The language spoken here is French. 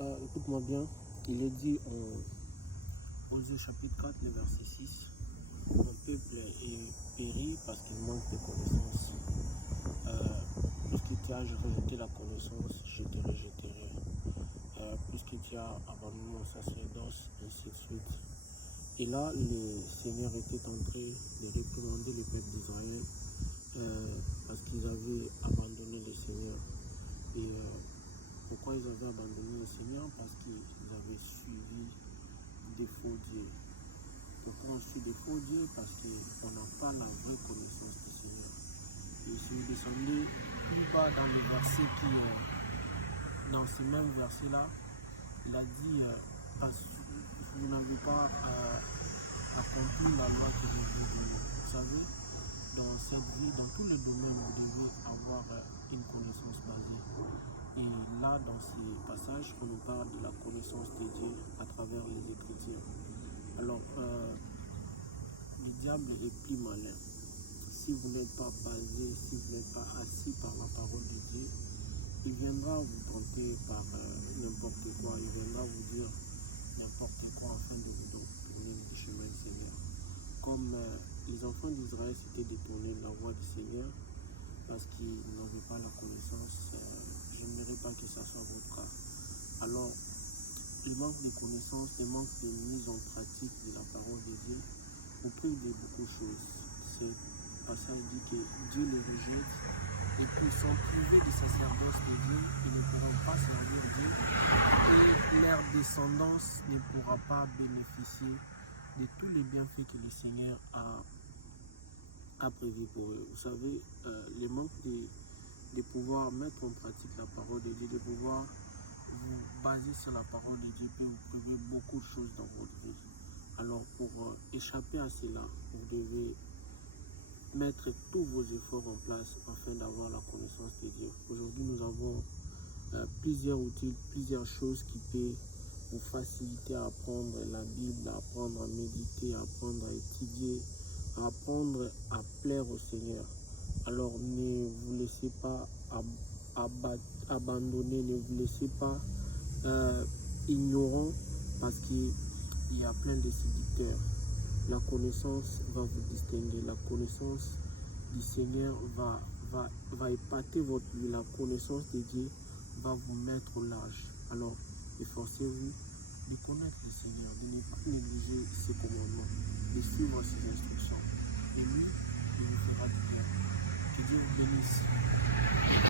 Écoute-moi bien, il est dit en Osée chapitre 4, le verset 6, mon peuple est péri parce qu'il manque de connaissances. Puisque tu as rejeté la connaissance, je te rejetterai. Puisque tu as abandonné mon sacerdoce, ainsi de suite. Et là, le Seigneur était en train de réprimander le peuple d'Israël parce qu'ils avaient abandonné le Seigneur. Et pourquoi ils avaient abandonné le Seigneur? Parce qu'ils avaient suivi des faux dieux. Pourquoi on suit des faux dieux? Parce qu'on n'a pas la vraie connaissance du Seigneur. Et si vous descendez plus bas dans le verset dans ce même verset-là, il a dit parce que vous n'avez pas accompli la loi que je vous ai donnée. Vous savez, dans cette vie, dans tous les domaines, vous devez avoir une connaissance basée. Et là, dans ces passages, on nous parle de la connaissance de Dieu à travers les Écritures. Alors, le diable est plus malin. Si vous n'êtes pas basé, si vous n'êtes pas assis par la parole de Dieu, il viendra vous tenter par n'importe quoi. Il viendra vous dire n'importe quoi afin de vous tourner du chemin du Seigneur. Comme les enfants d'Israël s'étaient détournés de la voie du Seigneur parce qu'ils n'avaient pas la connaissance, je n'aimerais pas que ça soit votre cas. Alors, le manque de connaissance, le manque de mise en pratique de la parole de Dieu, on trouve de beaucoup de choses. Ce passage dit que Dieu les rejette et qu'ils sont privés de sacerdoce de Dieu, ils ne pourront pas servir Dieu et leur descendance ne pourra pas bénéficier de tous les bienfaits que le Seigneur a prévus pour eux. Vous savez, le manque de pouvoir mettre en pratique la parole de Dieu, de pouvoir vous baser sur la parole de Dieu peut vous priver beaucoup de choses dans votre vie. Alors pour échapper à cela, vous devez mettre tous vos efforts en place afin d'avoir la connaissance de Dieu. Aujourd'hui, nous avons plusieurs outils, plusieurs choses qui peuvent vous faciliter à apprendre la Bible, à apprendre à méditer, à apprendre à étudier, à apprendre à plaire au Seigneur. Alors ne vous laissez pas abandonner, ne vous laissez pas ignorant parce qu'il y a plein de séducteurs. La connaissance va vous distinguer, la connaissance du Seigneur va épater votre vie, la connaissance de Dieu va vous mettre au large. Alors, efforcez-vous de connaître le Seigneur, de ne pas négliger ses commandements, de suivre ses instructions. Et lui, il vous fera du bien. Que Dieu vous bénisse.